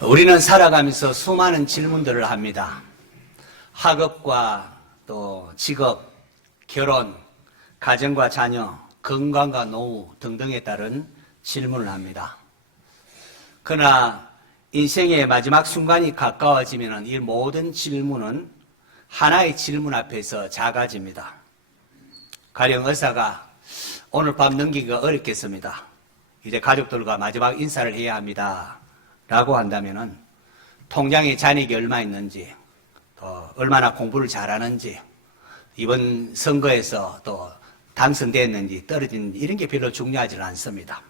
우리는 살아가면서 수많은 질문들을 합니다. 학업과 또 직업, 결혼, 가정과 자녀, 건강과 노후 등등에 따른 질문을 합니다. 그러나 인생의 마지막 순간이 가까워지면 이 모든 질문은 하나의 질문 앞에서 작아집니다. 가령 의사가 오늘 밤 넘기기가 어렵겠습니다. 이제 가족들과 마지막 인사를 해야 합니다. 라고 한다면은 통장에 잔액이 얼마 있는지, 또 얼마나 공부를 잘하는지, 이번 선거에서 또 당선됐는지 떨어지는지 이런 게 별로 중요하지는 않습니다.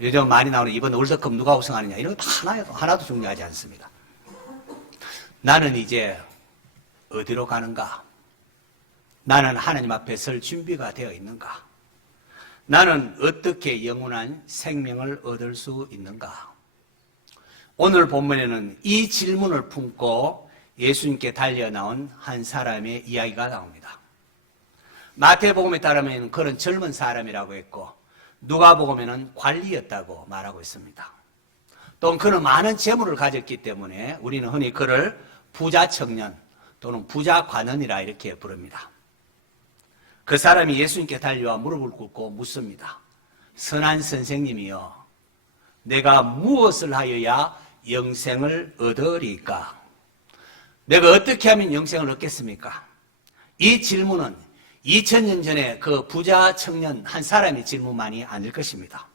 요즘 많이 나오는 이번 월드컵 누가 우승하느냐 이런 것도 하나도 중요하지 않습니다. 나는 이제 어디로 가는가? 나는 하나님 앞에 설 준비가 되어 있는가? 나는 어떻게 영원한 생명을 얻을 수 있는가? 오늘 본문에는 이 질문을 품고 예수님께 달려나온 한 사람의 이야기가 나옵니다. 마태복음에 따르면 그는 젊은 사람이라고 했고 누가복음에는 관리였다고 말하고 있습니다. 또 그는 많은 재물을 가졌기 때문에 우리는 흔히 그를 부자 청년 또는 부자 관원이라 이렇게 부릅니다. 그 사람이 예수님께 달려와 무릎을 꿇고 묻습니다. 선한 선생님이여, 내가 무엇을 하여야 영생을 얻으리까? 내가 어떻게 하면 영생을 얻겠습니까? 이 질문은 2000년 전에 그 부자 청년 한 사람의 질문만이 아닐 것입니다.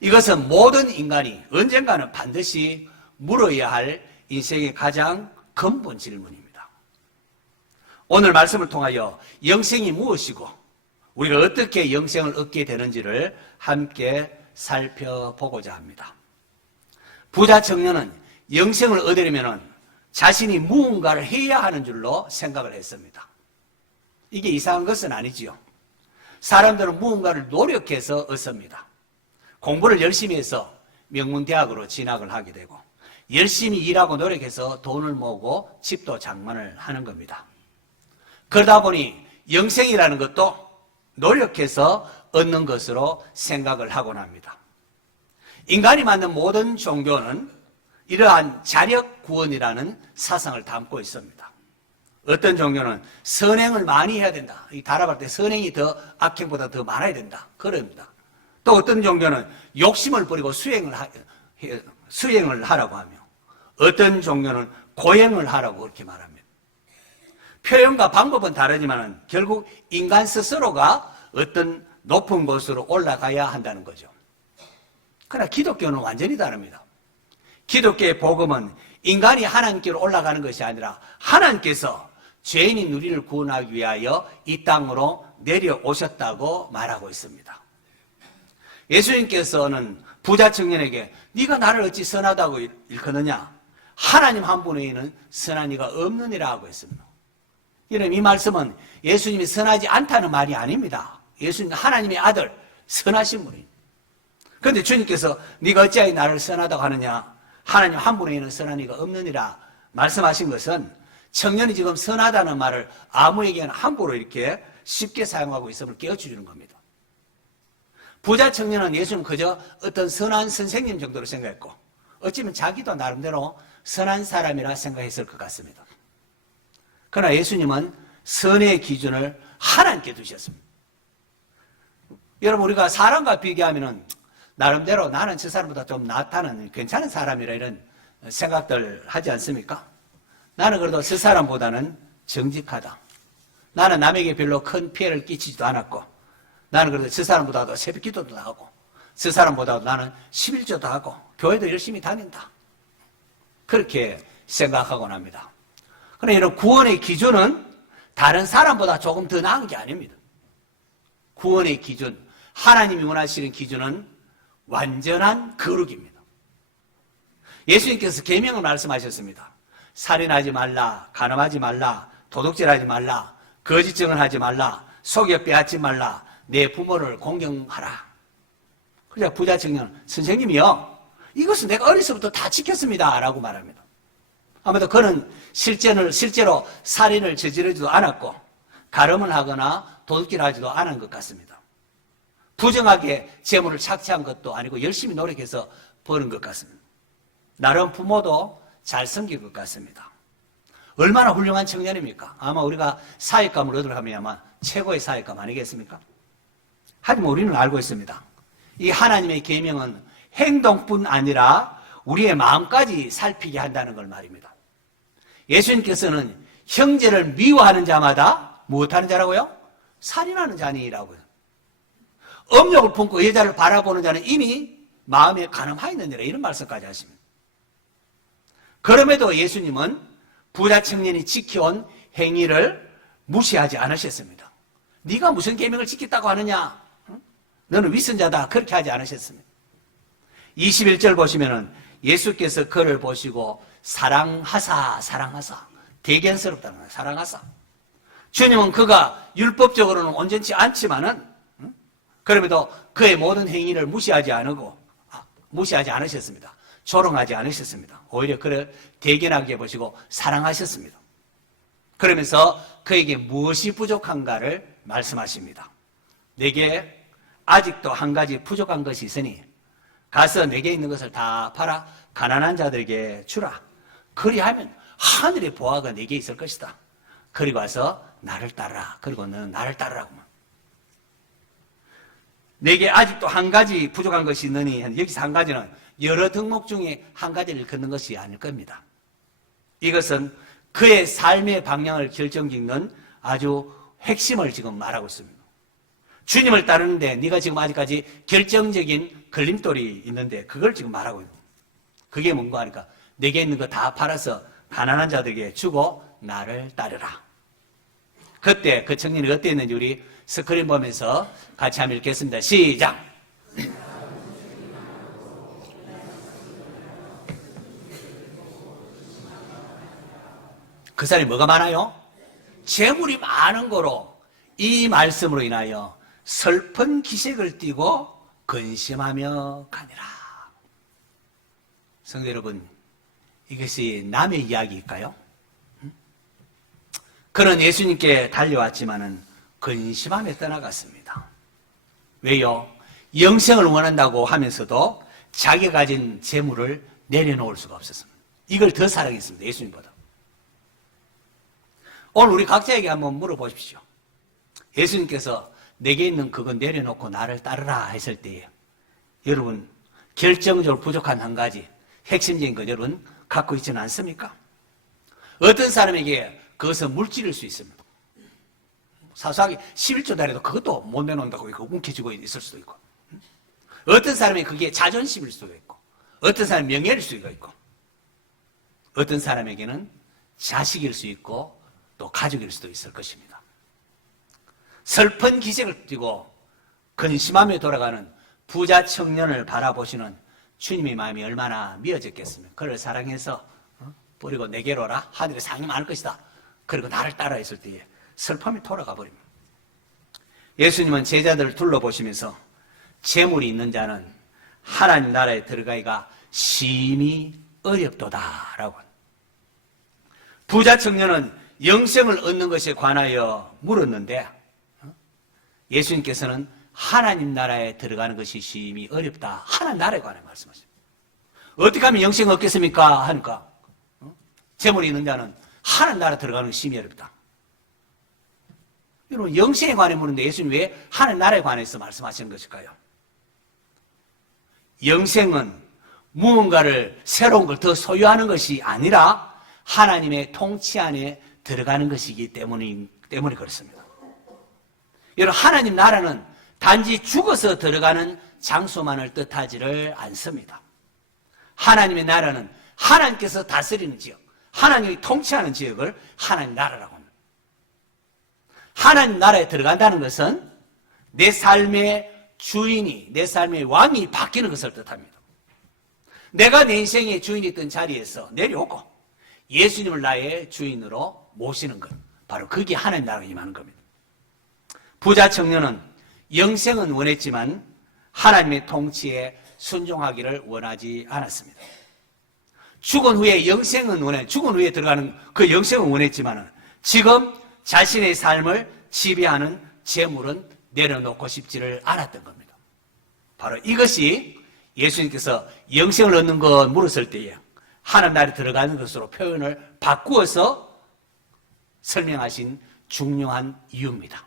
이것은 모든 인간이 언젠가는 반드시 물어야 할 인생의 가장 근본 질문입니다. 오늘 말씀을 통하여 영생이 무엇이고 우리가 어떻게 영생을 얻게 되는지를 함께 살펴보고자 합니다. 부자 청년은 영생을 얻으려면 자신이 무언가를 해야 하는 줄로 생각을 했습니다. 이게 이상한 것은 아니지요. 사람들은 무언가를 노력해서 얻습니다. 공부를 열심히 해서 명문대학으로 진학을 하게 되고 열심히 일하고 노력해서 돈을 모으고 집도 장만을 하는 겁니다. 그러다 보니 영생이라는 것도 노력해서 얻는 것으로 생각을 하곤 합니다. 인간이 만든 모든 종교는 이러한 자력 구원이라는 사상을 담고 있습니다. 어떤 종교는 선행을 많이 해야 된다. 이 타락할 때 선행이 더 악행보다 더 많아야 된다. 그럽니다. 또 어떤 종교는 욕심을 버리고 수행을 하라고 하며 어떤 종교는 고행을 하라고 그렇게 말합니다. 표현과 방법은 다르지만 결국 인간 스스로가 어떤 높은 곳으로 올라가야 한다는 거죠. 그러나 기독교는 완전히 다릅니다. 기독교의 복음은 인간이 하나님께로 올라가는 것이 아니라 하나님께서 죄인인 우리를 구원하기 위하여 이 땅으로 내려오셨다고 말하고 있습니다. 예수님께서는 부자 청년에게 네가 나를 어찌 선하다고 일컫느냐? 하나님 한 분 외에는 선한 이가 없느니라 하고 있습니다. 이런 이 말씀은 예수님이 선하지 않다는 말이 아닙니다. 예수님은 하나님의 아들, 선하신 분입니다. 그런데 주님께서 네가 어찌하여 나를 선하다고 하느냐? 하나님 한 분 외에는 선한 이가 없느니라 말씀하신 것은 청년이 지금 선하다는 말을 아무에게나 함부로 이렇게 쉽게 사용하고 있음을 깨우쳐주는 겁니다. 부자 청년은 예수는 그저 어떤 선한 선생님 정도로 생각했고 어찌면 자기도 나름대로 선한 사람이라 생각했을 것 같습니다. 그러나 예수님은 선의 기준을 하나님께 두셨습니다. 여러분 우리가 사람과 비교하면 나름대로 나는 저 사람보다 좀 낫다는 괜찮은 사람이라 이런 생각들 하지 않습니까? 나는 그래도 저 사람보다는 정직하다. 나는 남에게 별로 큰 피해를 끼치지도 않았고 나는 그래도 저 사람보다도 새벽 기도도 하고 저 사람보다도 나는 11조도 하고 교회도 열심히 다닌다. 그렇게 생각하곤 합니다. 그러나 이런 구원의 기준은 다른 사람보다 조금 더 나은 게 아닙니다. 구원의 기준, 하나님이 원하시는 기준은 완전한 거룩입니다. 예수님께서 계명을 말씀하셨습니다. 살인하지 말라, 간음하지 말라, 도둑질하지 말라, 거짓 증언하지 말라, 속여 빼앗지 말라, 내 부모를 공경하라. 그러자 부자 청년, 선생님이요, 이것은 내가 어려서부터 다 지켰습니다. 라고 말합니다. 아마도 그는 실제로 살인을 저지르지도 않았고 가름을 하거나 도둑질하지도 않은 것 같습니다. 부정하게 재물을 착취한 것도 아니고 열심히 노력해서 버는 것 같습니다. 나름 부모도 잘 섬길 것 같습니다. 얼마나 훌륭한 청년입니까? 아마 우리가 사회감을 얻으려면 아마 최고의 사회감 아니겠습니까? 하지만 우리는 알고 있습니다. 이 하나님의 계명은 행동뿐 아니라 우리의 마음까지 살피게 한다는 걸 말입니다. 예수님께서는 형제를 미워하는 자마다 무엇하는 자라고요? 살인하는 자니라고요. 음욕을 품고 여자를 바라보는 자는 이미 마음에 간음하였느니라, 이런 말씀까지 하십니다. 그럼에도 예수님은 부자 청년이 지켜온 행위를 무시하지 않으셨습니다. 네가 무슨 계명을 지켰다고 하느냐? 너는 위선자다, 그렇게 하지 않으셨습니다. 21절 보시면은 예수께서 그를 보시고 사랑하사 대견스럽다는 거예요. 사랑하사. 주님은 그가 율법적으로는 온전치 않지만은 그럼에도 그의 모든 행위를 무시하지 않으셨습니다. 조롱하지 않으셨습니다. 오히려 그를 대견하게 보시고 사랑하셨습니다. 그러면서 그에게 무엇이 부족한가를 말씀하십니다. 내게 아직도 한 가지 부족한 것이 있으니 가서 내게 있는 것을 다 팔아 가난한 자들에게 주라. 그리하면 하늘의 보화가 내게 있을 것이다. 그리고 와서 나를 따르라. 그리고 너는 나를 따르라고. 내게 아직도 한 가지 부족한 것이 있느니, 여기서 한 가지는 여러 덕목 중에 한 가지를 걷는 것이 아닐 겁니다. 이것은 그의 삶의 방향을 결정짓는 아주 핵심을 지금 말하고 있습니다. 주님을 따르는데 네가 지금 아직까지 결정적인 걸림돌이 있는데 그걸 지금 말하고 있는 거예요. 그게 뭔가 하니까 내게 있는 거 다 팔아서 가난한 자들에게 주고 나를 따르라. 그때 그 청년이 어땠는지 우리 스크린 보면서 같이 한번 읽겠습니다. 시작! 그 사람이 뭐가 많아요? 재물이 많은 거로 이 말씀으로 인하여 슬픈 기색을 띠고 근심하며 가니라. 성도 여러분, 이것이 남의 이야기일까요? 그는 예수님께 달려왔지만은 근심하며 떠나갔습니다. 왜요? 영생을 원한다고 하면서도 자기가 가진 재물을 내려놓을 수가 없었습니다. 이걸 더 사랑했습니다. 예수님보다. 오늘 우리 각자에게 한번 물어보십시오. 예수님께서 내게 있는 그건 내려놓고 나를 따르라 했을 때에 여러분 결정적으로 부족한 한 가지 핵심적인 것 여러분 갖고 있지는 않습니까? 어떤 사람에게 그것은 물질일 수 있습니다. 사소하게 11조달에도 그것도 못 내놓는다고 움켜쥐고 있을 수도 있고, 어떤 사람에게 그게 자존심일 수도 있고, 어떤 사람은 명예일 수도 있고, 어떤 사람에게는 자식일 수 있고 또 가족일 수도 있을 것입니다. 슬픈 기색을 띠고 근심하며 돌아가는 부자 청년을 바라보시는 주님의 마음이 얼마나 미어졌겠습니까? 그를 사랑해서 버리고 내게로 오라. 하늘에 상이 많을 것이다. 그리고 나를 따라 했을 때에 슬픔이 돌아가 버립니다. 예수님은 제자들을 둘러보시면서 재물이 있는 자는 하나님 나라에 들어가기가 심히 어렵도다라고. 부자 청년은 영생을 얻는 것에 관하여 물었는데 예수님께서는 하나님 나라에 들어가는 것이 심히 어렵다. 하나님 나라에 관해 말씀하십니다. 어떻게 하면 영생을 얻겠습니까? 하니까 재물이 있는 자는 하나님 나라 들어가는 것이 심히 어렵다. 여러분 영생에 관해 묻는데 예수님 왜 하나님 나라에 관해서 말씀하시는 것일까요? 영생은 무언가를 새로운 걸 더 소유하는 것이 아니라 하나님의 통치 안에 들어가는 것이기 때문에 그렇습니다. 여러분 하나님 나라는 단지 죽어서 들어가는 장소만을 뜻하지를 않습니다. 하나님의 나라는 하나님께서 다스리는 지역, 하나님이 통치하는 지역을 하나님 나라라고 합니다. 하나님 나라에 들어간다는 것은 내 삶의 주인이, 내 삶의 왕이 바뀌는 것을 뜻합니다. 내가 내 인생의 주인이 있던 자리에서 내려오고 예수님을 나의 주인으로 모시는 것, 바로 그게 하나님 나라가 임하는 겁니다. 부자 청년은 영생은 원했지만 하나님의 통치에 순종하기를 원하지 않았습니다. 죽은 후에 죽은 후에 들어가는 그 영생은 원했지만 지금 자신의 삶을 지배하는 재물은 내려놓고 싶지를 않았던 겁니다. 바로 이것이 예수님께서 영생을 얻는 것 물었을 때에 하나님 나라에 들어가는 것으로 표현을 바꾸어서 설명하신 중요한 이유입니다.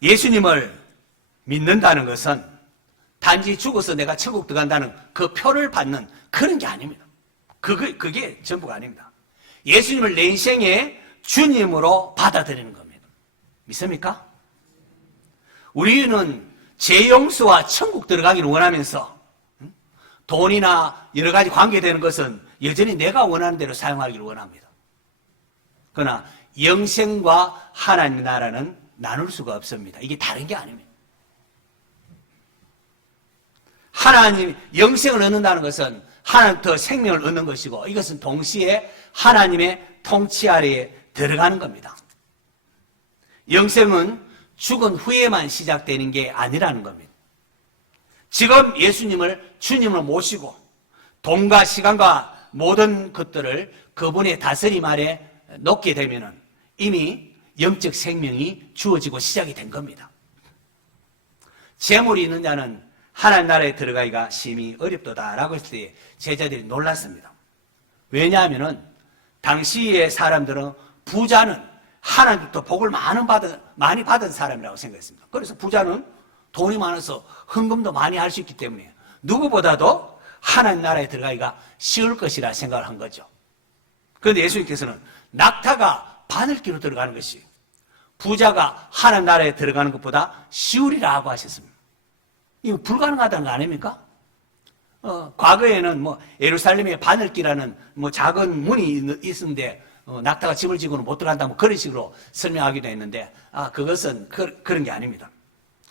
예수님을 믿는다는 것은 단지 죽어서 내가 천국 들어간다는 그 표를 받는 그런 게 아닙니다. 그게 전부가 아닙니다. 예수님을 내 인생의 주님으로 받아들이는 겁니다. 믿습니까? 우리는 죄 용서와 천국 들어가기를 원하면서 돈이나 여러 가지 관계되는 것은 여전히 내가 원하는 대로 사용하기를 원합니다. 그러나 영생과 하나님의 나라는 나눌 수가 없습니다. 이게 다른 게 아닙니다. 하나님 영생을 얻는다는 것은 하나님부터 생명을 얻는 것이고, 이것은 동시에 하나님의 통치 아래에 들어가는 겁니다. 영생은 죽은 후에만 시작되는 게 아니라는 겁니다. 지금 예수님을 주님으로 모시고 돈과 시간과 모든 것들을 그분의 다스림 아래 놓게 되면 이미 영적 생명이 주어지고 시작이 된 겁니다. 재물이 있는 자는 하나님 나라에 들어가기가 심히 어렵도다라고 했을 때 제자들이 놀랐습니다. 왜냐하면 당시의 사람들은 부자는 하나님부터 복을 많이 받은 사람이라고 생각했습니다. 그래서 부자는 돈이 많아서 헌금도 많이 할 수 있기 때문에 누구보다도 하나님 나라에 들어가기가 쉬울 것이라 생각을 한 거죠. 그런데 예수님께서는 낙타가 바늘기로 들어가는 것이 부자가 하나님 나라에 들어가는 것보다 쉬우리라고 하셨습니다. 이거 불가능하다는 거 아닙니까? 과거에는 예루살렘에 바늘기라는 작은 문이 있었는데 낙타가 집을 지고는 못 들어간다 그런 식으로 설명하기도 했는데 그것은 그런 게 아닙니다.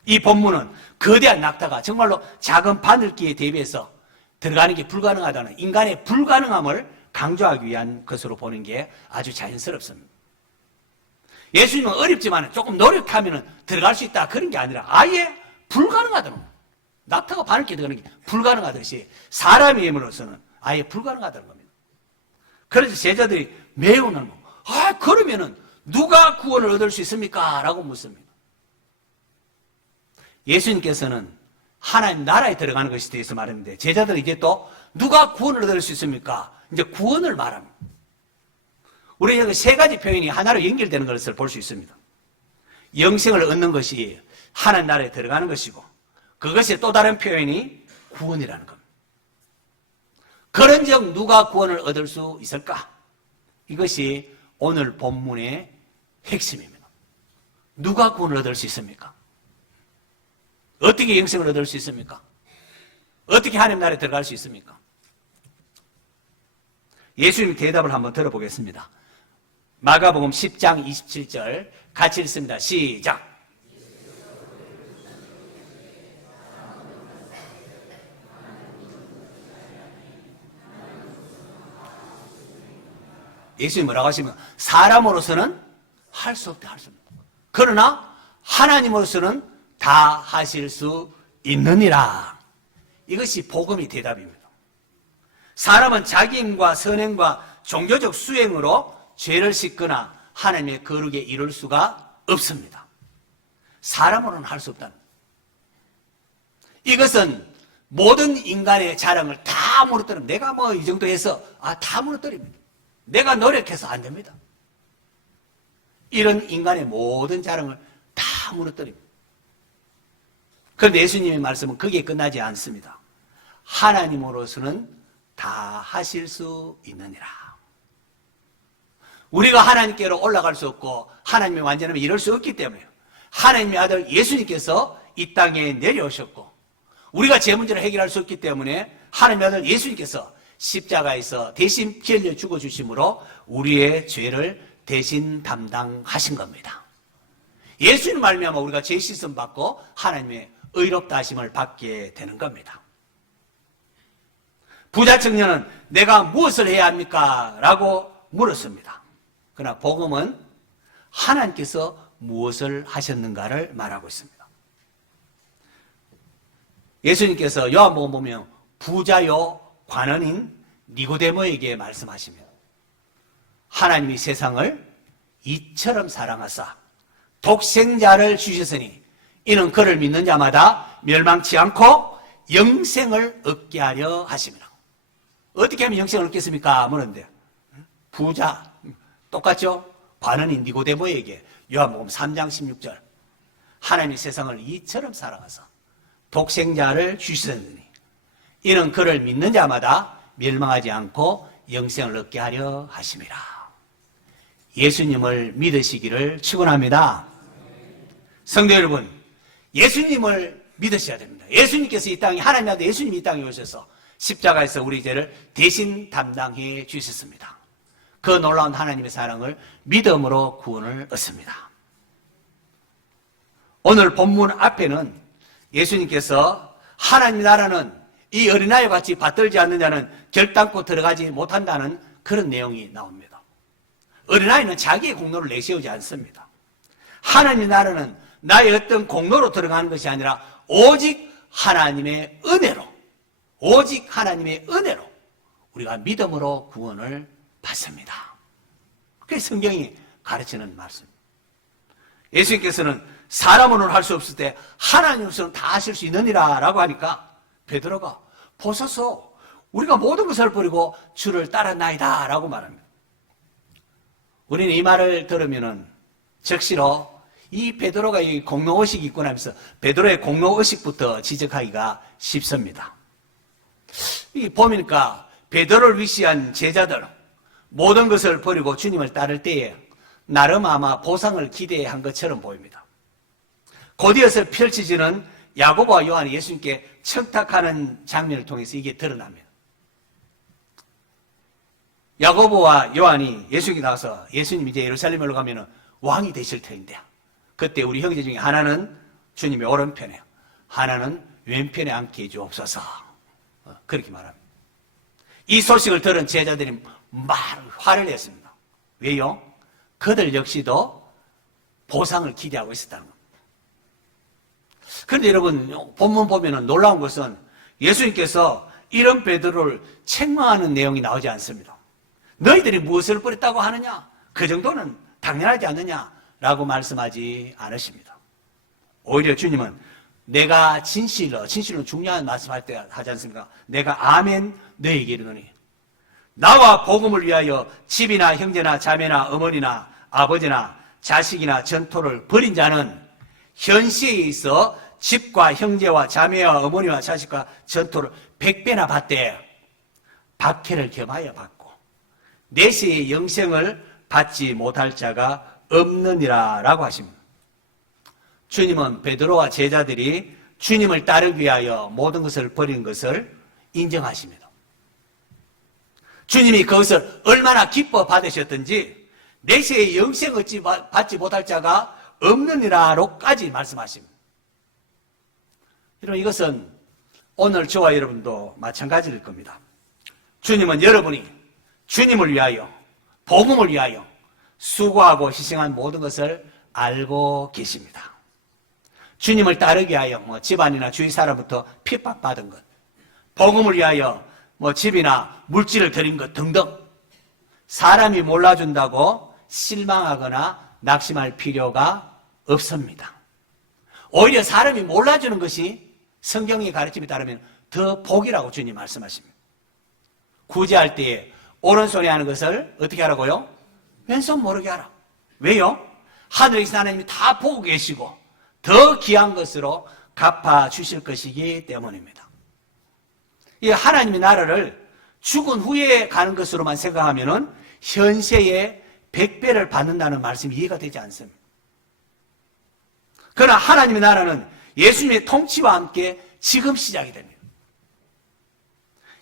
이 본문은 거대한 낙타가 정말로 작은 바늘기에 대비해서 들어가는 게 불가능하다는 인간의 불가능함을 강조하기 위한 것으로 보는 게 아주 자연스럽습니다. 예수님은 어렵지만 조금 노력하면 들어갈 수 있다 그런 게 아니라 아예 불가능하다는 겁니다. 낙타가 바늘기에 들어가는 게 불가능하듯이 사람의 힘으로서는 아예 불가능하다는 겁니다. 그래서 제자들이 매우 놀고 그러면은 누가 구원을 얻을 수 있습니까? 라고 묻습니다. 예수님께서는 하나님 나라에 들어가는 것에 대해서 말했는데 제자들은 이제 또 누가 구원을 얻을 수 있습니까? 이제 구원을 말합니다. 우리는 여기 세 가지 표현이 하나로 연결되는 것을 볼 수 있습니다. 영생을 얻는 것이 하나님 나라에 들어가는 것이고 그것의 또 다른 표현이 구원이라는 겁니다. 그런즉 누가 구원을 얻을 수 있을까? 이것이 오늘 본문의 핵심입니다. 누가 구원을 얻을 수 있습니까? 어떻게 영생을 얻을 수 있습니까? 어떻게 하나님 나라에 들어갈 수 있습니까? 예수님 대답을 한번 들어보겠습니다. 마가복음 10장 27절 같이 읽습니다. 시작. 예수님이 뭐라고 하시면 사람으로서는 할 수 없다, 할 수 없다. 그러나 하나님으로서는 다 하실 수 있느니라. 이것이 복음의 대답입니다. 사람은 자기 힘과 선행과 종교적 수행으로 죄를 씻거나 하나님의 거룩에 이룰 수가 없습니다. 사람으로는 할 수 없다는. 이것은 모든 인간의 자랑을 다 무너뜨립니다. 내가 이 정도 해서 다 무너뜨립니다. 내가 노력해서 안 됩니다. 이런 인간의 모든 자랑을 다 무너뜨립니다. 그런데 예수님의 말씀은 거기에 끝나지 않습니다. 하나님으로서는 다 하실 수 있느니라. 우리가 하나님께로 올라갈 수 없고 하나님의 완전함을 이룰 수 없기 때문에 하나님의 아들 예수님께서 이 땅에 내려오셨고 우리가 제 문제를 해결할 수 없기 때문에 하나님의 아들 예수님께서 십자가에서 대신 피 흘려 죽어주심으로 우리의 죄를 대신 담당하신 겁니다. 예수님 말미암아 우리가 죄 씻음 받고 하나님의 의롭다 하심을 받게 되는 겁니다. 부자 청년은 내가 무엇을 해야 합니까? 라고 물었습니다. 그러나 복음은 하나님께서 무엇을 하셨는가를 말하고 있습니다. 예수님께서 요한복음 보면 부자요 관원인 니고데모에게 말씀하시며 하나님이 세상을 이처럼 사랑하사 독생자를 주셨으니 이는 그를 믿는 자마다 멸망치 않고 영생을 얻게 하려 하심이라. 어떻게 하면 영생을 얻겠습니까? 물었는데 부자 똑같죠? 관원인 니고데모에게 요한복음 3장 16절 하나님이 세상을 이처럼 사랑하사 독생자를 주셨느니 이는 그를 믿는 자마다 멸망하지 않고 영생을 얻게 하려 하심이라. 예수님을 믿으시기를 축원합니다. 성도 여러분, 예수님을 믿으셔야 됩니다. 예수님께서 이 땅에, 하나님 아들 예수님이 이 땅에 오셔서 십자가에서 우리 죄를 대신 담당해 주셨습니다. 그 놀라운 하나님의 사랑을 믿음으로 구원을 얻습니다. 오늘 본문 앞에는 예수님께서 하나님 나라는 이 어린아이와 같이 받들지 않는 자는 결단코 들어가지 못한다는 그런 내용이 나옵니다. 어린아이는 자기의 공로를 내세우지 않습니다. 하나님 나라는 나의 어떤 공로로 들어가는 것이 아니라 오직 하나님의 은혜로, 오직 하나님의 은혜로 우리가 믿음으로 구원을 받습니다. 그게 성경이 가르치는 말씀입니다. 예수님께서는 사람으로는 할 수 없을 때 하나님으로서는 다 하실 수 있느니라 라고 하니까 베드로가 보소서 우리가 모든 것을 버리고 주를 따랐나이다 라고 말합니다. 우리는 이 말을 들으면은 적시로 이 베드로가 이 공로의식이 있고 나면서 베드로의 공로의식부터 지적하기가 쉽습니다. 이 보니까 베드로를 위시한 제자들 모든 것을 버리고 주님을 따를 때에 나름 아마 보상을 기대한 것처럼 보입니다. 곧이어서 펼쳐지는 야고보와 요한이 예수님께 청탁하는 장면을 통해서 이게 드러납니다. 야고보와 요한이 예수님께 나와서 예수님 이제 예루살렘으로 가면 왕이 되실 터인데 그때 우리 형제 중에 하나는 주님의 오른편에 하나는 왼편에 앉게 해주옵소서 그렇게 말합니다. 이 소식을 들은 제자들이 화를 냈습니다. 왜요? 그들 역시도 보상을 기대하고 있었다는 겁니다. 그런데 여러분 본문 보면 놀라운 것은 예수님께서 이런 베드로를 책망하는 내용이 나오지 않습니다. 너희들이 무엇을 버렸다고 하느냐? 그 정도는 당연하지 않느냐라고 말씀하지 않으십니다. 오히려 주님은 내가 진실로 중요한 말씀할 때 하지 않습니까? 내가 아멘 너희에게 이르노니 나와 복음을 위하여 집이나 형제나 자매나 어머니나 아버지나 자식이나 전토를 벌인 자는 현시에 있어 집과 형제와 자매와 어머니와 자식과 전토를 100배나 받되 박해를 겸하여 받고 내세의 영생을 받지 못할 자가 없느니라 라고 하십니다. 주님은 베드로와 제자들이 주님을 따르기 위하여 모든 것을 버린 것을 인정하십니다. 주님이 그것을 얼마나 기뻐 받으셨던지 내세의 영생을 받지 못할 자가 없느니라로까지 말씀하십니다. 여러분 이것은 오늘 저와 여러분도 마찬가지일 겁니다. 주님은 여러분이 주님을 위하여 복음을 위하여 수고하고 희생한 모든 것을 알고 계십니다. 주님을 따르기 위하여 집안이나 주위 사람부터 핍박받은 것, 복음을 위하여 집이나 물질을 드린 것 등등 사람이 몰라준다고 실망하거나 낙심할 필요가 없습니다. 오히려 사람이 몰라주는 것이 성경의 가르침에 따르면 더 복이라고 주님 말씀하십니다. 구제할 때에 오른손에 하는 것을 어떻게 하라고요? 왼손 모르게 하라. 왜요? 하늘에 계신 하나님이 다 보고 계시고 더 귀한 것으로 갚아주실 것이기 때문입니다. 이 하나님의 나라를 죽은 후에 가는 것으로만 생각하면 현세에 100배를 받는다는 말씀이 이해가 되지 않습니다. 그러나 하나님의 나라는 예수님의 통치와 함께 지금 시작이 됩니다.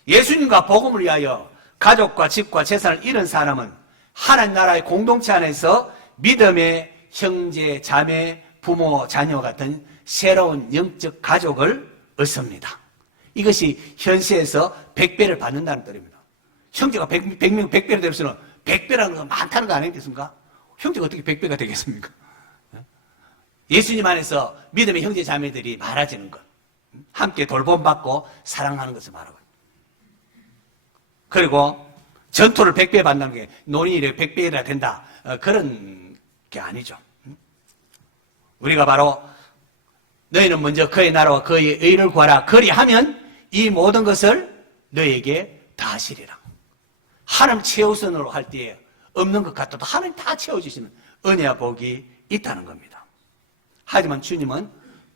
예수님과 복음을 위하여 가족과 집과 재산을 잃은 사람은 하나님 나라의 공동체 안에서 믿음의 형제, 자매, 부모, 자녀 같은 새로운 영적 가족을 얻습니다. 이것이 현세에서 100배를 받는다는 뜻입니다. 형제가 100명 100배를 되면 100배라는 건 많다는 거 아니겠습니까? 형제가 어떻게 100배가 되겠습니까? 예수님 안에서 믿음의 형제 자매들이 많아지는 것, 함께 돌봄받고 사랑하는 것을 말하고 그리고 전투를 100배 받는 게 논의를 100배나 된다 그런 게 아니죠. 우리가 바로 너희는 먼저 그의 나라와 그의 의를 구하라 그리하면 이 모든 것을 너희에게 다 하시리라. 하나님 최우선으로 할 때에 없는 것 같아도 하나님 다 채워주시는 은혜와 복이 있다는 겁니다. 하지만 주님은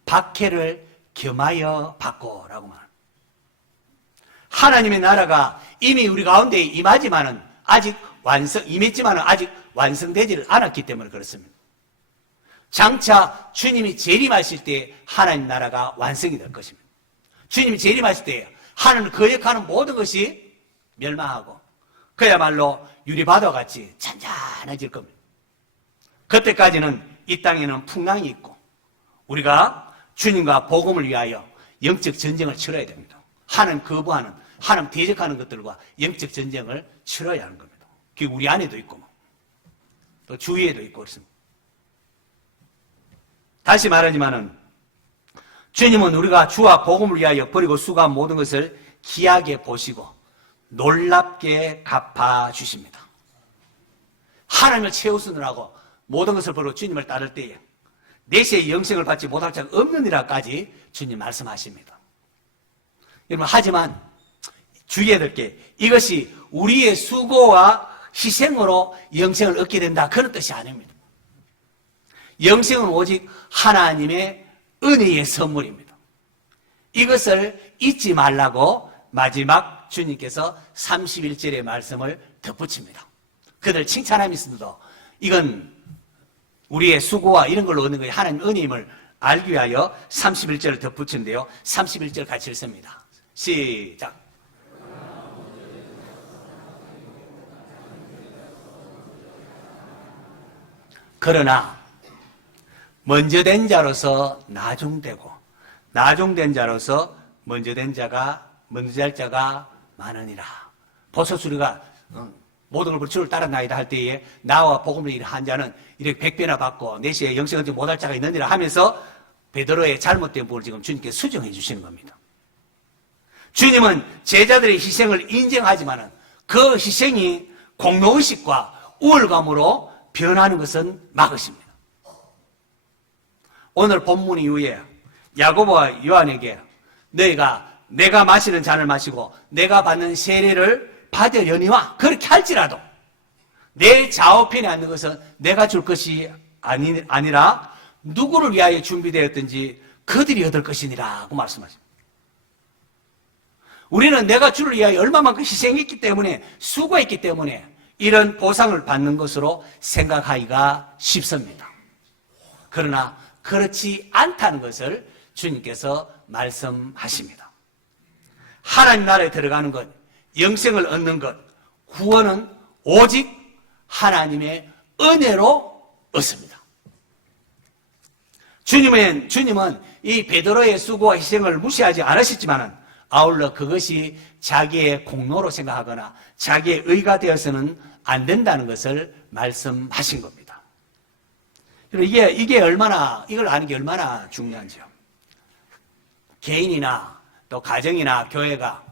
박해를 겸하여 받고라고 말합니다. 하나님의 나라가 이미 우리 가운데 임하지만은 아직 임했지만은 아직 완성되지를 않았기 때문에 그렇습니다. 장차 주님이 재림하실 때 하나님 나라가 완성이 될 것입니다. 주님이 재림하실 때 하나님을 거역하는 모든 것이 멸망하고 그야말로 유리바다와 같이 잔잔해질 겁니다. 그때까지는 이 땅에는 풍랑이 있고 우리가 주님과 복음을 위하여 영적 전쟁을 치러야 됩니다. 하나님 거부하는, 하나님 대적하는 것들과 영적 전쟁을 치러야 하는 겁니다. 그게 우리 안에도 있고 또 주위에도 있고 그렇습니다. 다시 말하지만은 주님은 우리가 주와 복음을 위하여 버리고 수고한 모든 것을 귀하게 보시고 놀랍게 갚아주십니다. 하나님을 최우선으로 하고 모든 것을 버리고 주님을 따를 때에 내세의 영생을 받지 못할 자가 없느니라까지 주님 말씀하십니다. 여러분, 하지만 주의해야 될 게 이것이 우리의 수고와 희생으로 영생을 얻게 된다 그런 뜻이 아닙니다. 영생은 오직 하나님의 은혜의 선물입니다. 이것을 잊지 말라고 마지막 주님께서 31절의 말씀을 덧붙입니다. 그들 칭찬하면서도 이건 우리의 수고와 이런 걸로 얻는 거예요. 하나님 은혜임을 알기 위하여 31절을 덧붙이는데요. 31절 같이 읽습니다. 시작. 그러나 먼저 된 자로서 나중되고 나중된 자로서 먼저 될 자가 많으니라. 보소서 우리가 모든 걸 주를 따라 나이다 할 때에 나와 복음을 일한 자는 이렇게 100배나 받고 내시에 영생을 얻지 못할 자가 있느니라 하면서 베드로의 잘못된 부분을 지금 주님께서 수정해 주시는 겁니다. 주님은 제자들의 희생을 인정하지만 그 희생이 공로의식과 우월감으로 변하는 것은 막으십니다. 오늘 본문 이후에 야고보와 요한에게 내가 마시는 잔을 마시고 내가 받는 세례를 받으려니와 그렇게 할지라도 내 좌우편에 앉는 것은 내가 줄 것이 아니라 누구를 위하여 준비되었든지 그들이 얻을 것이니라고 말씀하십니다. 우리는 내가 주를 위하여 얼마만큼 희생했기 때문에 수고했기 때문에 이런 보상을 받는 것으로 생각하기가 쉽습니다. 그러나 그렇지 않다는 것을 주님께서 말씀하십니다. 하나님 나라에 들어가는 것, 영생을 얻는 것, 구원은 오직 하나님의 은혜로 얻습니다. 주님은 이 베드로의 수고와 희생을 무시하지 않으셨지만 아울러 그것이 자기의 공로로 생각하거나 자기의 의가 되어서는 안 된다는 것을 말씀하신 겁니다. 이게 얼마나, 이걸 아는 게 얼마나 중요한지요. 개인이나 또 가정이나 교회가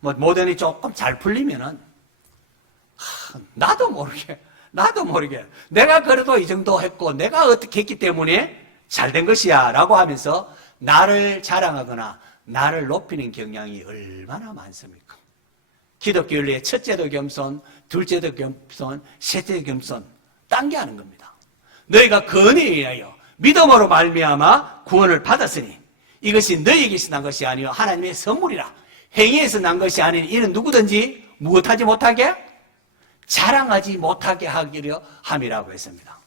모든이 조금 잘 풀리면은 나도 모르게 내가 그래도 이 정도 했고 내가 어떻게 했기 때문에 잘 된 것이야 라고 하면서 나를 자랑하거나 나를 높이는 경향이 얼마나 많습니까? 기독교 윤리의 첫째도 겸손, 둘째도 겸손, 셋째도 겸손, 딴 게 하는 겁니다. 너희가 그 은혜에 의하여 믿음으로 말미암아 구원을 받았으니 이것이 너희에게서 난 것이 아니요 하나님의 선물이라. 행위에서 난 것이 아니니 이는 누구든지 무엇하지 못하게 자랑하지 못하게 하기려 함이라고 했습니다.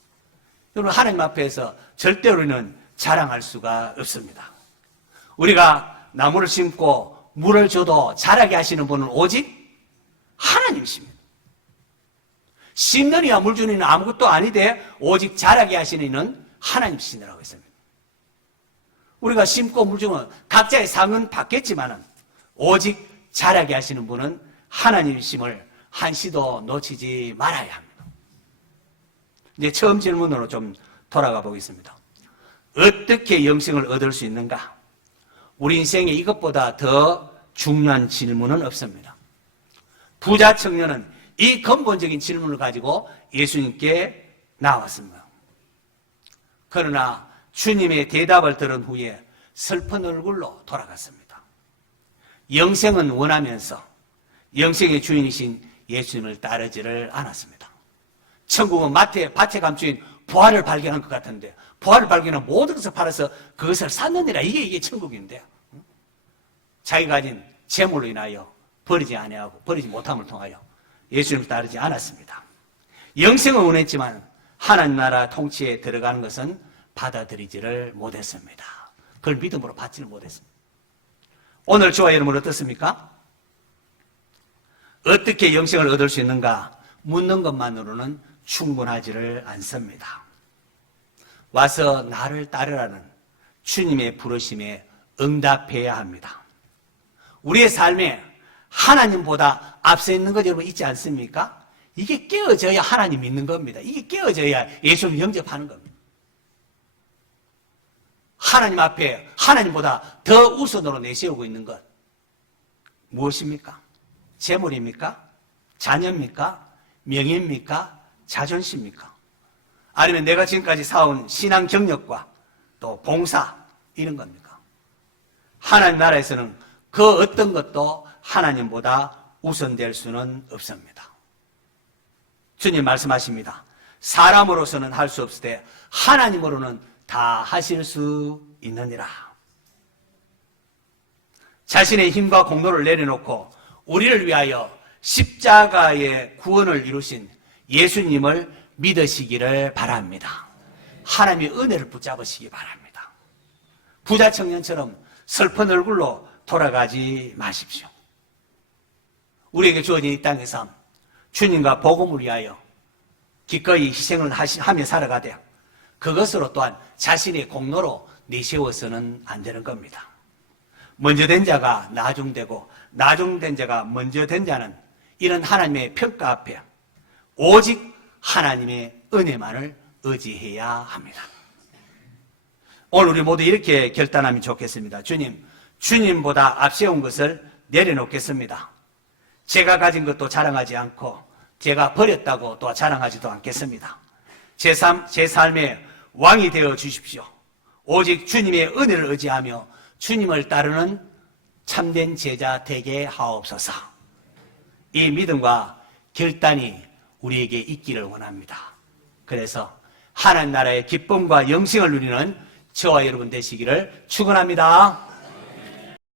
여러분, 하나님 앞에서 절대로는 자랑할 수가 없습니다. 우리가 나무를 심고 물을 줘도 자라게 하시는 분은 오직 하나님이십니다. 심는 이와 물 주는 이는 아무것도 아니되 오직 자라게 하시는 이는 하나님이시라고 했습니다. 우리가 심고 물 주면 각자의 상은 받겠지만 오직 자라게 하시는 분은 하나님이심을 한시도 놓치지 말아야 합니다. 이제 처음 질문으로 좀 돌아가 보겠습니다. 어떻게 영생을 얻을 수 있는가? 우리 인생에 이것보다 더 중요한 질문은 없습니다. 부자 청년은 이 근본적인 질문을 가지고 예수님께 나왔습니다. 그러나 주님의 대답을 들은 후에 슬픈 얼굴로 돌아갔습니다. 영생은 원하면서 영생의 주인이신 예수님을 따르지를 않았습니다. 천국은 밭에 감추인 보화를 발견한 것 같은데, 보화를 발견한 모든 것을 팔아서 그것을 샀느니라. 이게 천국인데, 자기가 가진 재물로 인하여 버리지 아니하고 버리지 못함을 통하여 예수님을 따르지 않았습니다. 영생은 원했지만 하나님 나라 통치에 들어가는 것은 받아들이지를 못했습니다. 그걸 믿음으로 받지를 못했습니다. 오늘 저와 여러분 어떻습니까? 어떻게 영생을 얻을 수 있는가 묻는 것만으로는 충분하지를 않습니다. 와서 나를 따르라는 주님의 부르심에 응답해야 합니다. 우리의 삶에 하나님보다 앞서 있는 것 여러분 있지 않습니까? 이게 깨어져야 하나님 믿는 겁니다. 이게 깨어져야 예수님 영접하는 겁니다. 하나님 앞에 하나님보다 더 우선으로 내세우고 있는 것 무엇입니까? 재물입니까? 자녀입니까? 명예입니까? 자존심입니까? 아니면 내가 지금까지 쌓아온 신앙 경력과 또 봉사 이런 겁니까? 하나님 나라에서는 그 어떤 것도 하나님보다 우선될 수는 없습니다. 주님 말씀하십니다. 사람으로서는 할 수 없을 때 하나님으로는 다 하실 수 있느니라. 자신의 힘과 공로를 내려놓고 우리를 위하여 십자가의 구원을 이루신 예수님을 믿으시기를 바랍니다. 하나님의 은혜를 붙잡으시기 바랍니다. 부자 청년처럼 슬픈 얼굴로 돌아가지 마십시오. 우리에게 주어진 이 땅의 삶, 주님과 복음을 위하여 기꺼이 희생을 하며 살아가되 그것으로 또한 자신의 공로로 내세워서는 안 되는 겁니다. 먼저 된 자가 나중되고 나중된 자가 먼저 된 자는 이런 하나님의 평가 앞에 오직 하나님의 은혜만을 의지해야 합니다. 오늘 우리 모두 이렇게 결단하면 좋겠습니다. 주님, 주님보다 앞세운 것을 내려놓겠습니다. 제가 가진 것도 자랑하지 않고 제가 버렸다고 또 자랑하지도 않겠습니다. 제 삶의 왕이 되어 주십시오. 오직 주님의 은혜를 의지하며 주님을 따르는 참된 제자 되게 하옵소서. 이 믿음과 결단이 우리에게 있기를 원합니다. 그래서 하나님 나라의 기쁨과 영생을 누리는 저와 여러분 되시기를 축원합니다.